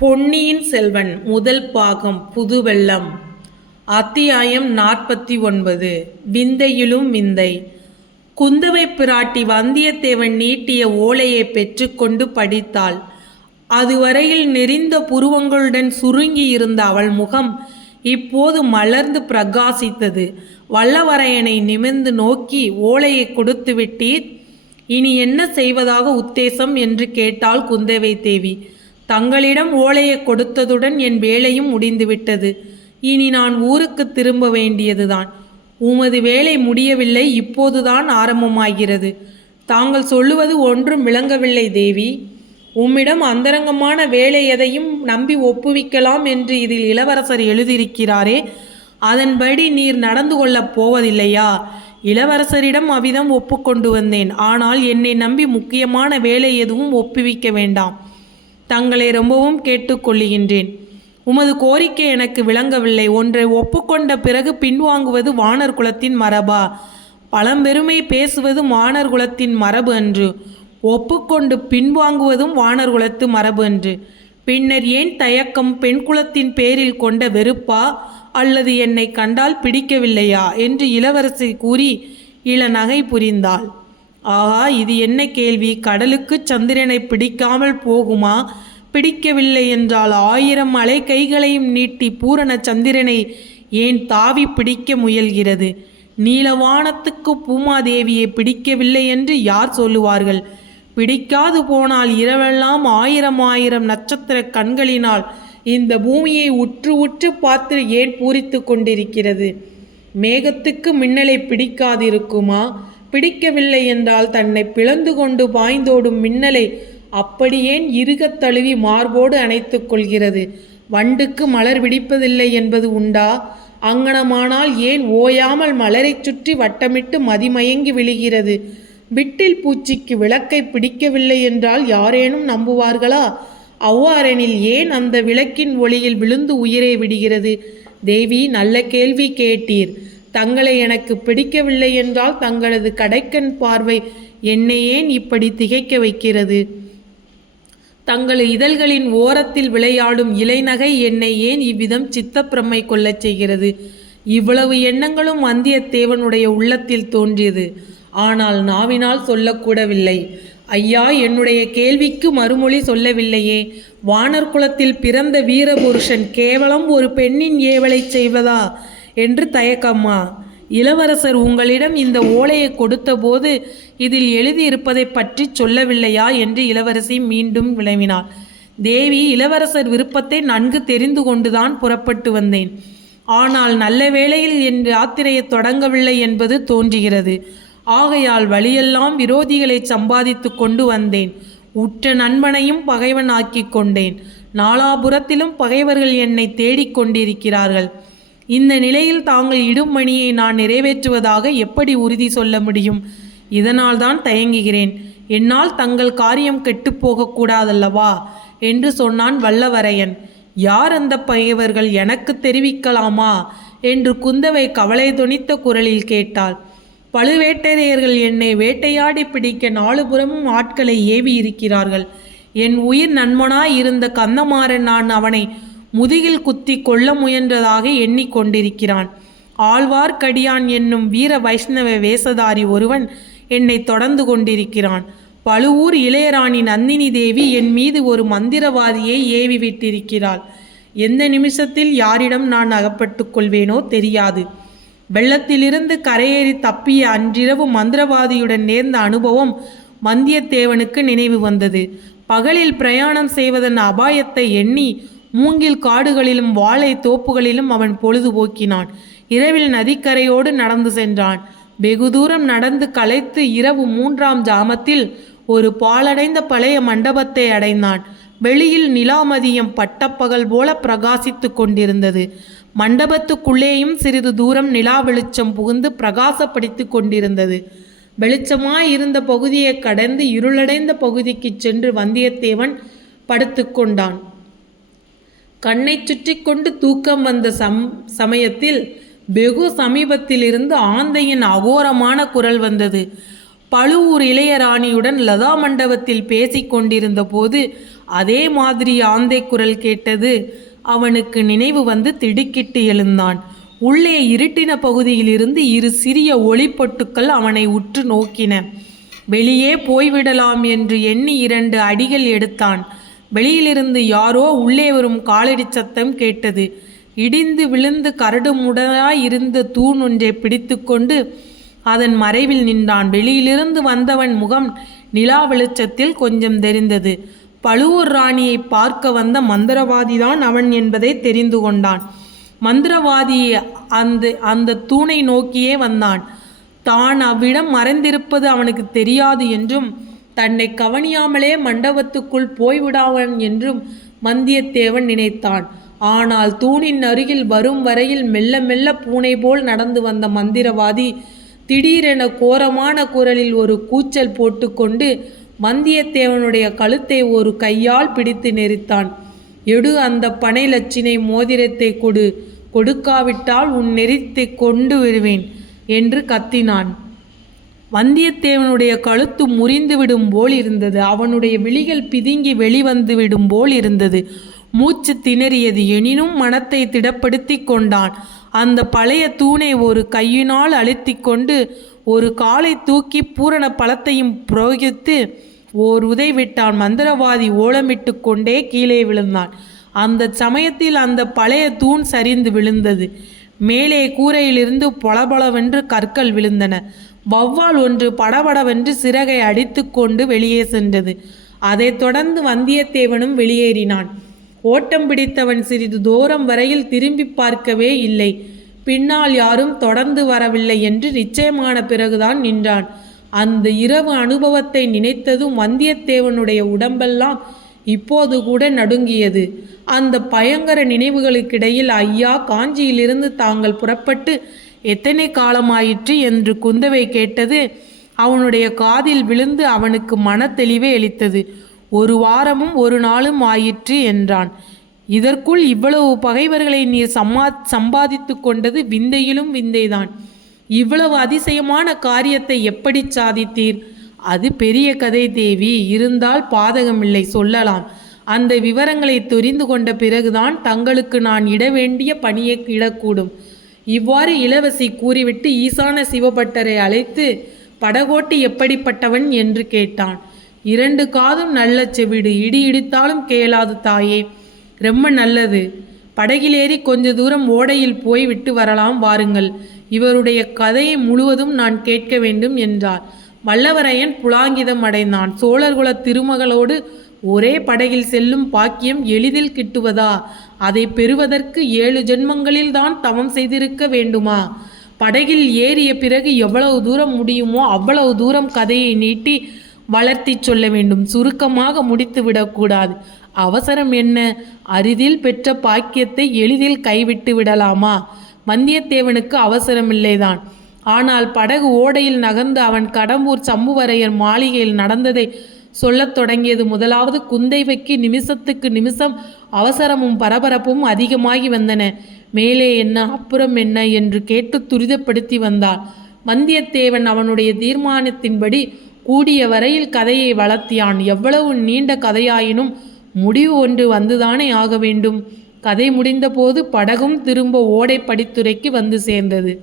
பொன்னியின் செல்வன் முதல் பாகம் புதுவெள்ளம். அத்தியாயம் நாற்பத்தி ஒன்பது விந்தையிலும் விந்தை. குந்தவை பிராட்டி வந்தியத்தேவன் நீட்டிய ஓலையை பெற்றுக்கொண்டு படித்தாள். அதுவரையில் நெறிந்த புருவங்களுடன் சுருங்கி இருந்த அவள் முகம் இப்போது மலர்ந்து பிரகாசித்தது. வல்லவரையனை நிமிர்ந்து நோக்கி ஓலையை கொடுத்து விட்டீர் இனி என்ன செய்வதாக உத்தேசம்? என்று கேட்டாள் குந்தவை தேவி. தங்களிடம் ஓலையை கொடுத்ததுடன் என் வேலையும் முடிந்துவிட்டது. இனி நான் ஊருக்கு திரும்ப வேண்டியதுதான். உமது வேலை முடியவில்லை இப்போதுதான் ஆரம்பமாகிறது. தாங்கள் சொல்லுவது ஒன்றும் விளங்கவில்லை தேவி. உம்மிடம் அந்தரங்கமான வேலை எதையும் நம்பி ஒப்புவிக்கலாம் என்று இதில் இளவரசர் எழுதியிருக்கிறாரே அதன்படி நீர் நடந்து கொள்ளப் போவதில்லையா? இளவரசரிடம் அவ்விதம் ஒப்புக்கொண்டு வந்தேன். ஆனால் என்னை நம்பி முக்கியமான வேலை எதுவும் ஒப்புவிக்க வேண்டாம். தங்களை ரொம்பவும் கேட்டுக்கொள்ளுகின்றேன். உமது கோரிக்கை எனக்கு விளங்கவில்லை. ஒன்றை ஒப்புக்கொண்ட பிறகு பின்வாங்குவது வானர் குலத்தின் மரபா? பழம்பெருமை பேசுவது வானர் குலத்தின் மரபு அன்று. ஒப்புக்கொண்டு பின்வாங்குவதும் வானர் குலத்து மரபு அன்று. பின்னர் ஏன் தயக்கம் பெண் குலத்தின் பேரில் கொண்ட வெறுப்பா? அல்லது என்னை கண்டால் பிடிக்கவில்லையா? என்று இளவரசி கூறி இள நகை புரிந்தாள். ஆஹா இது என்ன கேள்வி? கடலுக்கு சந்திரனை பிடிக்காமல் போகுமா? பிடிக்கவில்லை என்றால் ஆயிரம் அலை கைகளையும் நீட்டி பூரண சந்திரனை ஏன் தாவி பிடிக்க முயல்கிறது? நீலவானத்துக்கு பூமாதேவியை பிடிக்கவில்லை என்று யார் சொல்லுவார்கள்? பிடிக்காது போனால் இரவெல்லாம் ஆயிரம் ஆயிரம் நட்சத்திர கண்களினால் இந்த பூமியை உற்று உற்று பார்த்து ஏன் பூரித்து கொண்டிருக்கிறது? மேகத்துக்கு மின்னலை பிடிக்காதிருக்குமா? பிடிக்கவில்லை என்றால் தன்னை பிளந்து கொண்டு பாய்ந்தோடும் மின்னலை அப்படியேன் இருகத் தழுவி மார்போடு அணைத்துக் கொள்கிறது. வண்டுக்கு மலர் பிடிப்பதில்லை என்பது உண்டா? அங்கனமானால் ஏன் ஓயாமல் மலரைச் சுற்றி வட்டமிட்டு மதிமயங்கி விழுகிறது? விட்டில் பூச்சிக்கு விளக்கை பிடிக்கவில்லை என்றால் யாரேனும் நம்புவார்களா? அவ்வாறெனில் ஏன் அந்த விளக்கின் ஒளியில் விழுந்து உயிரை விடுகிறது? தேவி நல்ல கேள்வி கேட்டீர். தங்களை எனக்கு பிடிக்கவில்லை என்றால் தங்களது கடைக்கண் பார்வை என்னை ஏன் இப்படி திகைக்க வைக்கிறது? தங்கள் இதழ்களின் ஓரத்தில் விளையாடும் இலைநகை என்னை ஏன் இவ்விதம் சித்தப்பிரமை கொள்ளச் செய்கிறது? இவ்வளவு எண்ணங்களும் வந்தியத்தேவனுடைய உள்ளத்தில் தோன்றியது. ஆனால் நாவினால் சொல்லக்கூடவில்லை. ஐயா என்னுடைய கேள்விக்கு மறுமொழி சொல்லவில்லையே. வானர் குலத்தில் பிறந்த வீரபுருஷன் கேவலம் ஒரு பெண்ணின் ஏவலை செய்வதா? என்று தயக்கம்மா. இளவரசர் உங்களிடம் இந்த ஓலையை கொடுத்தபோது இதில் எழுதியிருப்பதை பற்றி சொல்லவில்லையா? என்று இளவரசி மீண்டும் விளவினாள் தேவி இளவரசர் விருப்பத்தை நன்கு தெரிந்து கொண்டுதான் புறப்பட்டு வந்தேன். ஆனால் நல்ல வேளையில் என் யாத்திரையை தொடங்கவில்லை என்பது தோன்றுகிறது. ஆகையால் வழியெல்லாம் விரோதிகளை சம்பாதித்து கொண்டு வந்தேன். உற்ற நண்பனையும் பகைவனாக்கி கொண்டேன். நாலாபுரத்திலும் பகைவர்கள் என்னை தேடிக் கொண்டிருக்கிறார்கள். இந்த நிலையில் தாங்கள் இடும் மணியை நான் நிறைவேற்றுவதாக எப்படி உறுதி சொல்ல முடியும்? இதனால் தான் தயங்குகிறேன். என்னால் தங்கள் காரியம் கெட்டுப்போகக்கூடாதல்லவா என்று சொன்னான் வல்லவரையன். யார் அந்த பகைவர்கள்? எனக்கு தெரிவிக்கலாமா? என்று குந்தவை கவலை தொனித்த குரலில் கேட்டாள். பழுவேட்டரையர்கள் என்னை வேட்டையாடி பிடிக்க நாலுபுறமும் ஆட்களை ஏவி இருக்கிறார்கள் என் உயிர் நண்பனாய் இருந்த கந்தமாறன் நான் அவனை முதுகில் குத்தி கொல்ல முயன்றதாக எண்ணிக்கொண்டிருக்கிறான். ஆழ்வார்க்கடியான் என்னும் வீர வைஷ்ணவ வேஷதாரி ஒருவன் என்னை தொடர்ந்து கொண்டிருக்கிறான். பழுவூர் இளையராணி நந்தினி தேவி என் மீது ஒரு மந்திரவாதியை ஏவி விட்டிருக்கிறாள் எந்த நிமிஷத்தில் யாரிடம் நான் அகப்பட்டு கொள்வேனோ தெரியாது. வெள்ளத்திலிருந்து கரையேறி தப்பிய அன்றிரவு மந்திரவாதியுடன் நேர்ந்த அனுபவம் வந்தியத்தேவனுக்கு நினைவு வந்தது. பகலில் பிரயாணம் செய்வதன் அபாயத்தை எண்ணி மூங்கில் காடுகளிலும் வாழை தோப்புகளிலும் அவன் பொழுதுபோக்கினான். இரவில் நதிக்கரையோடு நடந்து சென்றான். வெகு தூரம் நடந்து களைத்து இரவு மூன்றாம் ஜாமத்தில் ஒரு பாலடைந்த பழைய மண்டபத்தை அடைந்தான். வெளியில் நிலாமதியம் பட்டப்பகல் போல பிரகாசித்து கொண்டிருந்தது. மண்டபத்துக்குள்ளேயும் சிறிது தூரம் நிலா வெளிச்சம் புகுந்து பிரகாசப்படுத்தி கொண்டிருந்தது. வெளிச்சமாய் இருந்த பகுதியை கடந்து இருளடைந்த பகுதிக்கு சென்று வந்தியத்தேவன் படுத்துக்கொண்டான் கண்ணை சுற்றி கொண்டு தூக்கம் வந்த சம் சமயத்தில் வெகு சமீபத்திலிருந்து ஆந்தையின் அகோரமான குரல் வந்தது. பழுவூர் இளையராணியுடன் லதா மண்டபத்தில் பேசிக் கொண்டிருந்த போது அதே மாதிரி ஆந்தை குரல் கேட்டது. அவனுக்கு நினைவு வந்து திடுக்கிட்டு எழுந்தான். உள்ளே இருட்டின பகுதியிலிருந்து இரு சிறிய ஒளிப்பொட்டுக்கள் அவனை உற்று நோக்கின. வெளியே போய்விடலாம் என்று எண்ணி இரண்டு அடிகள் எடுத்தான். வெளியிலிருந்து யாரோ உள்ளே வரும் காலடி சத்தம் கேட்டது. இடிந்து விழுந்து கரடுமுடனாய் இருந்த தூண் ஒன்றை பிடித்துக்கொண்டு அதன் மறைவில் நின்றான். வெளியிலிருந்து வந்தவன் முகம் நிலா வெளிச்சத்தில் கொஞ்சம் தெரிந்தது. பழுவூர் ராணியை பார்க்க வந்த மந்திரவாதிதான் அவன் என்பதை தெரிந்து கொண்டான். மந்திரவாதி அந்த அந்த தூணை நோக்கியே வந்தான். தான் அவ்விடம் மறைந்திருப்பது அவனுக்கு தெரியாது என்றும் தன்னை கவனியாமலே மண்டபத்துக்குள் போய்விடாவன் என்றும் வந்தியத்தேவன் நினைத்தான். ஆனால் தூணின் அருகில் வரும் வரையில் மெல்ல மெல்ல பூனை போல் நடந்து வந்த மந்திரவாதி திடீரென கோரமான குரலில் ஒரு கூச்சல் போட்டுக்கொண்டு வந்தியத்தேவனுடைய கழுத்தை ஒரு கையால் பிடித்து நெரித்தான். எடு அந்த பனை லட்சினை மோதிரத்தை கொடு. கொடுக்காவிட்டால் உன் நெறித்தை கொண்டு வருவேன் என்று கத்தினான். வந்தியத்தேவனுடைய கழுத்து முறிந்து விடும் போல் இருந்தது. அவனுடைய விழிகள் பிதுங்கி வெளிவந்துவிடும் போல் இருந்தது. மூச்சு திணறியது. எனினும் மனத்தை திடப்படுத்தி கொண்டான். அந்த பழைய தூணை ஒரு கையினால் அழுத்தி கொண்டு ஒரு காலை தூக்கி பூரண பழத்தையும் புரோகித்து ஓர் உதை விட்டான். மந்திரவாதி ஓலமிட்டு கொண்டே கீழே விழுந்தான். அந்த சமயத்தில் அந்த பழைய தூண் சரிந்து விழுந்தது. மேலே கூரையிலிருந்து பொலபொலவென்று கற்கள் விழுந்தன. வௌவால் ஒன்று படபடவென்று சிறகை அடித்து கொண்டு வெளியே சென்றது. அதைத் தொடர்ந்து வந்தியத்தேவனும் வெளியேறினான். ஓட்டம் பிடித்தவன் சிறிது தூரம் வரையில் திரும்பி பார்க்கவே இல்லை. பின்னால் யாரும் தொடர்ந்து வரவில்லை என்று நிச்சயமான பிறகுதான் நின்றான். அந்த இரவு அனுபவத்தை நினைத்ததும் வந்தியத்தேவனுடைய உடம்பெல்லாம் இப்போது கூட நடுங்கியது. அந்த பயங்கர நினைவுகளுக்கிடையில் ஐயா காஞ்சியிலிருந்து தாங்கள் புறப்பட்டு எத்தனை காலமாயிற்று என்று குந்தவை கேட்டது. அவனுடைய காதில் விழுந்து அவனுக்கு மனத்தெளிவே அளித்தது ஒரு வாரமும் ஒரு நாளும் ஆயிற்று என்றான். இதற்குள் இவ்வளவு பகைவர்களை நீர் சம்மா சம்பாதித்து கொண்டது விந்தையிலும் விந்தைதான். இவ்வளவு அதிசயமான காரியத்தை எப்படி சாதித்தீர்? அது பெரிய கதை தேவி இருந்தால் பாதகமில்லை சொல்லலாம். அந்த விவரங்களை தெரிந்து கொண்ட பிறகுதான் தங்களுக்கு நான் இட வேண்டிய பணியை இடக்கூடும் இவ்வாறு இளவசி கூறிவிட்டு ஈசான சிவபட்டரை அழைத்து படகோட்டி எப்படிப்பட்டவன்? என்று கேட்டான். இரண்டு காதும் நல்ல செவிடு இடி இடித்தாலும் கேளாது தாயே. ரொம்ப நல்லது. படகிலேறி கொஞ்ச தூரம் ஓடையில் போய் விட்டு வரலாம் வாருங்கள். இவருடைய கதையை முழுவதும் நான் கேட்க வேண்டும் என்றார். வல்லவரையன் புலாங்கிதம் அடைந்தான். சோழர்குல திருமகளோடு ஒரே படகில் செல்லும் பாக்கியம் எளிதில் கிட்டுவதா? அதை பெறுவதற்கு ஏழு ஜென்மங்களில் தான் தவம் செய்திருக்க வேண்டுமா? படகில் ஏறிய பிறகு எவ்வளவு தூரம் முடியுமோ அவ்வளவு தூரம் கதையை நீட்டி வளர்த்தி சொல்ல வேண்டும். சுருக்கமாக முடித்து விடக்கூடாது அவசரம் என்ன? அரிதில் பெற்ற பாக்கியத்தை எளிதில் கைவிட்டு விடலாமா? வந்தியத்தேவனுக்கு அவசரமில்லைதான். ஆனால் படகு ஓடையில் நகர்ந்து அவன் கடம்பூர் சம்புவரையர் மாளிகையில் நடந்ததை சொல்லத் தொடங்கியது. முதலாவது குந்தைவைக்கு நிமிஷத்துக்கு நிமிஷம் அவசரமும் பரபரப்பும் அதிகமாகி வந்தன. மேலே என்ன அப்புறம் என்ன என்று கேட்டு துரிதப்படுத்தி வந்தாள். வந்தியத்தேவன் அவனுடைய தீர்மானத்தின்படி கூடிய வரையில் கதையை வளர்த்தியான். எவ்வளவு நீண்ட கதையாயினும் முடிவு ஒன்று வந்துதானே ஆக வேண்டும். கதை முடிந்தபோது படகும் திரும்ப ஓடை படித்துறைக்கு வந்து சேர்ந்தது.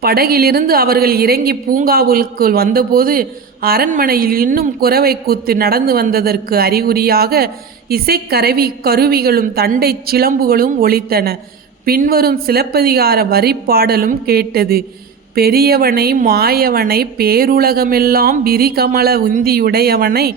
படகிலிருந்து அவர்கள் இறங்கி பூங்காவுக்குள் வந்தபோது அரண்மனையில் இன்னும் குறவை கூத்து நடந்து வந்ததற்கு அறிகுறியாக இசைக்கருவி கருவிகளும் தண்டை சிலம்புகளும் ஒலித்தன. பின்வரும் சிலப்பதிகார வரிப்பாடலும் கேட்டது. பெரியவனை மாயவனை பேருலகமெல்லாம் விரிகமல உந்தியுடையவனை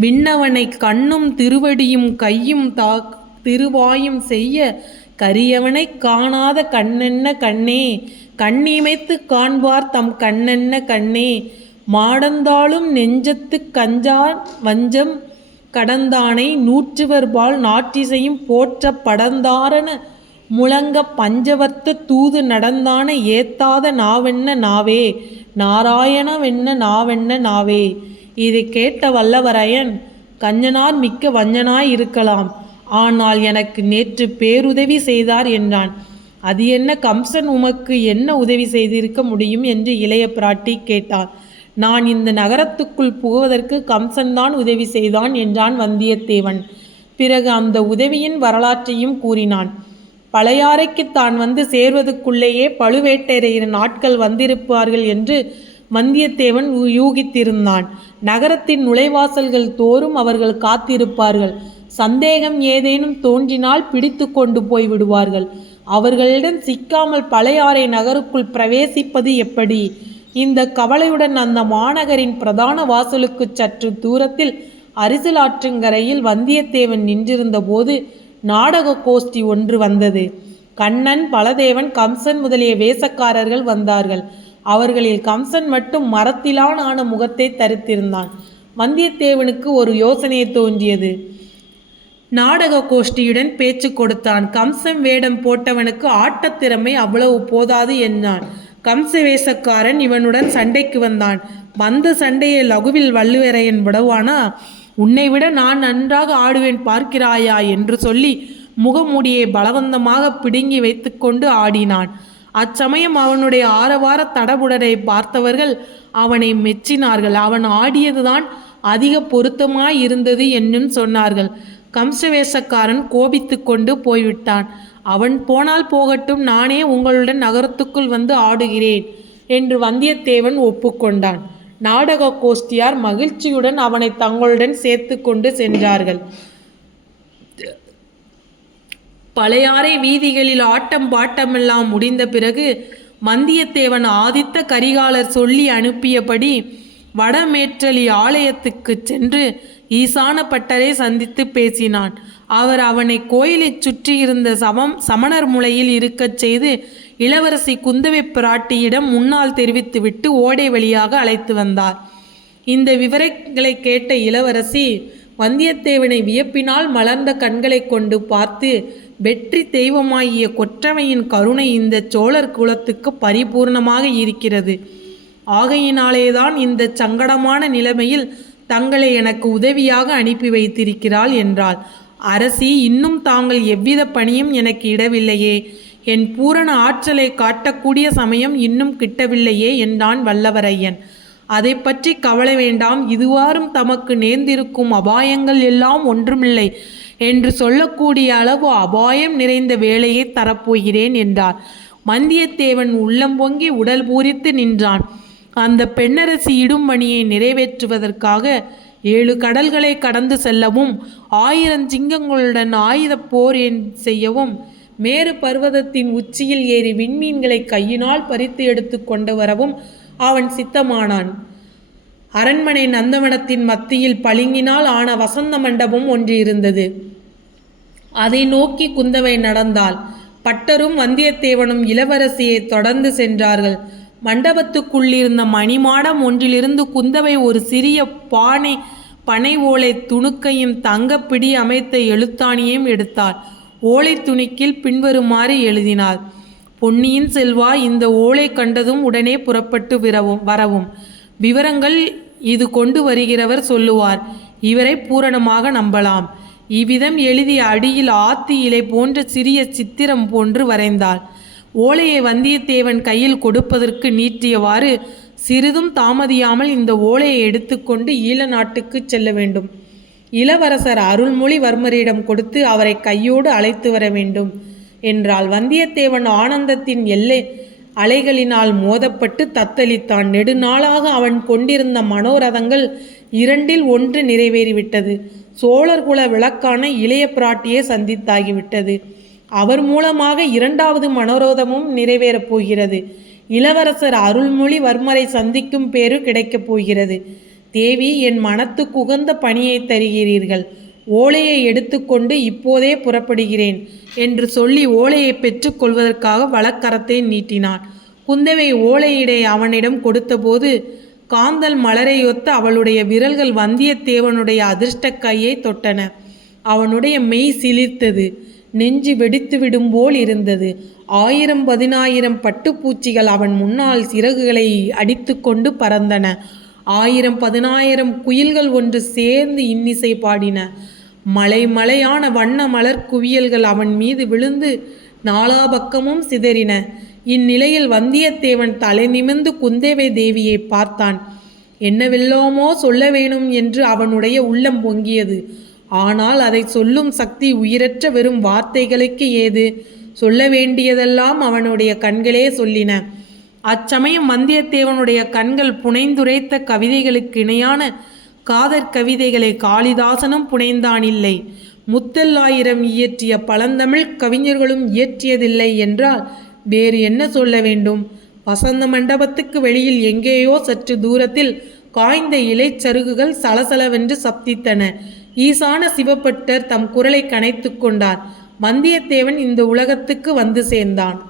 விண்ணவனை கண்ணும் திருவடியும் கையும் தா திருவாயும் செய்ய கரியவனை காணாத கண்ணென்ன கண்ணே. கண்ணிமைத்து காண்பார் தம் கண்ணென்ன கண்ணே. மாடந்தாளும் நெஞ்சத்து கஞ்சான் வஞ்சம் கடந்தானை நூற்றுவர்பால் நாட்டிசையும் போற்ற படந்தாரன முழங்க பஞ்சவர்த்த தூது நடந்தான ஏத்தாத நாவென்ன நாவே? நாராயணவென்ன நாவென்ன நாவே? இதை கேட்ட வல்லவரையன் கஞ்சனார் மிக்க வஞ்சனாய் இருக்கலாம். ஆனால் எனக்கு நேற்று பேருதவி செய்தார் என்றான். அது என்ன கம்சன் உமக்கு என்ன உதவி செய்திருக்க முடியும்? என்று இளைய பிராட்டி கேட்டார் நான் இந்த நகரத்துக்குள் புகுவதற்கு கம்சன்தான் உதவி செய்தான் என்றான் வந்தியத்தேவன். பிறகு அந்த உதவியின் வரலாற்றையும் கூறினான். பழையாறைக்கு தான் வந்து சேர்வதற்குள்ளேயே பழுவேட்டரையரின் ஆட்கள் வந்திருப்பார்கள் என்று வந்தியத்தேவன் யூகித்திருந்தான். நகரத்தின் நுழைவாசல்கள் தோறும் அவர்கள் காத்திருப்பார்கள். சந்தேகம் ஏதேனும் தோன்றினால் பிடித்து கொண்டு போய் விடுவார்கள். அவர்களிடம் சிக்காமல் பழையாறை நகருக்குள் பிரவேசிப்பது எப்படி? இந்த கவலையுடன் அந்த மாநகரின் பிரதான வாசலுக்கு சற்று தூரத்தில் அரிசலாற்றுங்கரையில் வந்தியத்தேவன் நின்றிருந்த போது நாடக கோஷ்டி ஒன்று வந்தது. கண்ணன் பலதேவன் கம்சன் முதலிய வேஷக்காரர்கள் வந்தார்கள். அவர்களில் கம்சன் மட்டும் மரத்திலான ஆன முகத்தை தரித்திருந்தான். வந்தியத்தேவனுக்கு ஒரு யோசனையை தோன்றியது. நாடக கோஷ்டியுடன் பேச்சு கொடுத்தான். கம்சன் வேடம் போட்டவனுக்கு ஆட்டத்திறமை அவ்வளவு போதாது என்றான் கம்சவேசக்காரன் இவனுடன் சண்டைக்கு வந்தான். வந்த சண்டையை லகுவில் வள்ளுவரையன் விடவானா? உன்னை விட நான் நன்றாக ஆடுவேன் பார்க்கிறாயா? என்று சொல்லி முகமூடியை பலவந்தமாக பிடுங்கி வைத்துக்கொண்டு ஆடினான். அச்சமயம் அவனுடைய ஆரவார தடபுடரை பார்த்தவர்கள் அவனை மெச்சினார்கள். அவன் ஆடியதுதான் அதிக பொருத்தமாய் இருந்தது என்னும் சொன்னார்கள். கம்சவேஷக்காரன் கோபித்து கொண்டு போய்விட்டான். அவன் போனால் போகட்டும் நானே உங்களுடன் நகரத்துக்குள் வந்து ஆடுகிறேன் என்று வந்தியத்தேவன் ஒப்புக்கொண்டான். நாடக கோஷ்டியார் மகிழ்ச்சியுடன் அவனை தங்களுடன் சேர்த்து கொண்டு சென்றார்கள். பழையாறை வீதிகளில் ஆட்டம் பாட்டமெல்லாம் முடிந்த பிறகு வந்தியத்தேவன் ஆதித்த கரிகாலர் சொல்லி அனுப்பியபடி வடமேற்றலி ஆலயத்துக்கு சென்று ஈசான பட்டரை சந்தித்து பேசினான். அவர் அவனை கோயிலைச் சுற்றியிருந்த சமம் சமணர் முளையில் இருக்கச் செய்து இளவரசி குந்தவை பிராட்டியிடம் முன்னால் தெரிவித்துவிட்டு ஓடை வழியாக அழைத்து வந்தார். இந்த விவரங்களை கேட்ட இளவரசி வந்தியத்தேவனை வியப்பினால் மலர்ந்த கண்களைக் கொண்டு பார்த்து வெற்றி தெய்வமாகிய கொற்றவையின் கருணை இந்த சோழர் குலத்துக்கு பரிபூர்ணமாக இருக்கிறது. ஆகையினாலேதான் இந்த சங்கடமான நிலைமையில் தங்களை எனக்கு உதவியாக அனுப்பி வைத்திருக்கிறாள் என்றாள். அரசி இன்னும் தாங்கள் எவ்வித பணியும் எனக்கு இடவில்லையே. என் பூரண ஆற்றலை காட்டக்கூடிய சமயம் இன்னும் கிட்டவில்லையே என்றான் வல்லவரையன். அதை பற்றி கவலை வேண்டாம். இதுவாரும் தமக்கு நேர்ந்திருக்கும் அபாயங்கள் எல்லாம் ஒன்றுமில்லை என்று சொல்லக்கூடிய அளவு அபாயம் நிறைந்த வேலையை தரப்போகிறேன் என்றார் வந்தியத்தேவன் உள்ளம் பொங்கி உடல் பூரித்து நின்றான். அந்த பெண்ணரசி இடும் பணியை நிறைவேற்றுவதற்காக ஏழு கடல்களை கடந்து செல்லவும் ஆயிரம் சிங்கங்களுடன் ஆயுதப் போர் செய்யவும் மேறு பர்வதத்தின் உச்சியில் ஏறி விண்மீன்களை கையினால் பறித்து எடுத்து கொண்டு வரவும் அவன் சித்தமானான். அரண்மனை நந்தவனத்தின் மத்தியில் பளிங்கினால் ஆன வசந்த மண்டபம் ஒன்று இருந்தது. அதை நோக்கி குந்தவை நடந்தாள். பட்டரும் வந்தியத்தேவனும் இளவரசியை தொடர்ந்து சென்றார்கள். மண்டபத்துக்குள்ளிருந்த மணிமாடம் ஒன்றிலிருந்து குந்தவை ஒரு சிறிய பானை பனை ஓலை துணுக்கையும் தங்கப்பிடி அமைத்த எழுத்தாணியையும் எடுத்தாள். ஓலை துணிக்கில் பின்வருமாறு எழுதினாள். பொன்னியின் செல்வா இந்த ஓலை கண்டதும் உடனே புறப்பட்டு விரவும் வரவும். விவரங்கள் இது கொண்டு வருகிறவர் சொல்லுவார். இவரை பூரணமாக நம்பலாம். இவ்விதம் எழுதிய அடியில் ஆத்தி இலை போன்ற சிறிய சித்திரம் போன்று வரைந்தாள். ஓலையை வந்தியத்தேவன் கையில் கொடுப்பதற்கு நீட்டியவாறு சிறிதும் தாமதியாமல் இந்த ஓலையை எடுத்துக்கொண்டு ஈழ நாட்டுக்கு செல்ல வேண்டும். இளவரசர் அருள்மொழிவர்மரிடம் கொடுத்து அவரை கையோடு அழைத்து வர வேண்டும். என்றால் வந்தியத்தேவன் ஆனந்தத்தின் எல்லை அலைகளினால் மோதப்பட்டு தத்தளித்தான். நெடுநாளாக அவன் கொண்டிருந்த மனோரதங்கள் இரண்டில் ஒன்று நிறைவேறிவிட்டது. சோழர் குல விளக்கான இளைய பிராட்டியை சந்தித்தாகிவிட்டது. அவர் மூலமாக இரண்டாவது மனோரோதமும் நிறைவேறப் போகிறது. இளவரசர் அருள்மொழிவர்மரை சந்திக்கும் பேரு கிடைக்கப் போகிறது. தேவி என் மனத்துக்கு உகந்த பணியை தருகிறீர்கள். ஓலையை எடுத்துக்கொண்டு இப்போதே புறப்படுகிறேன் என்று சொல்லி ஓலையை பெற்றுக்கொள்வதற்காக வழக்கரத்தை நீட்டினான். குந்தவை ஓலையிடை அவனிடம் கொடுத்தபோது காந்தல் மலரையொத்த அவளுடைய விரல்கள் வந்தியத்தேவனுடைய அதிர்ஷ்ட கையை தொட்டன. அவனுடைய மெய் சிலிர்த்தது. நெஞ்சு வெடித்து விடும் போல் இருந்தது. ஆயிரம் பதினாயிரம் பட்டுப்பூச்சிகள் அவன் முன்னால் சிறகுகளை அடித்துக்கொண்டு பறந்தன. ஆயிரம் பதினாயிரம் குயில்கள் ஒன்று சேர்ந்து இன்னிசை பாடின. மலை மலையான வண்ண மலர் குவியல்கள் அவன் மீது விழுந்து நாலா பக்கமும் சிதறின. இந்நிலையில் வந்தியத்தேவன் தலை நிமிர்ந்து குந்தேவை தேவியை பார்த்தான். என்னவெல்லாமோ சொல்ல வேணும் என்று அவனுடைய உள்ளம் பொங்கியது. ஆனால் அதை சொல்லும் சக்தி உயிரற்ற வெறும் வார்த்தைகளுக்கு ஏது? சொல்ல வேண்டியதெல்லாம் அவனுடைய கண்களே சொல்லின. அச்சமயம் வந்தியத்தேவனுடைய கண்கள் புனைந்துரைத்த கவிதைகளுக்கு இணையான காதற் கவிதைகளை காளிதாசனும் புனைந்தானில்லை. முத்தல்லாயிரம் இயற்றிய பழந்தமிழ் கவிஞர்களும் இயற்றியதில்லை என்றால் வேறு என்ன சொல்ல வேண்டும்? வசந்த மண்டபத்துக்கு வெளியில் எங்கேயோ சற்று தூரத்தில் காய்ந்த இலைச்சருகுகள் சலசலவென்று சப்தித்தன. ஈசான சிவப்பட்டர் தம் குரலை கனைத்துக் கொண்டார். வந்தியத்தேவன் இந்த உலகத்துக்கு வந்து சேர்ந்தான்.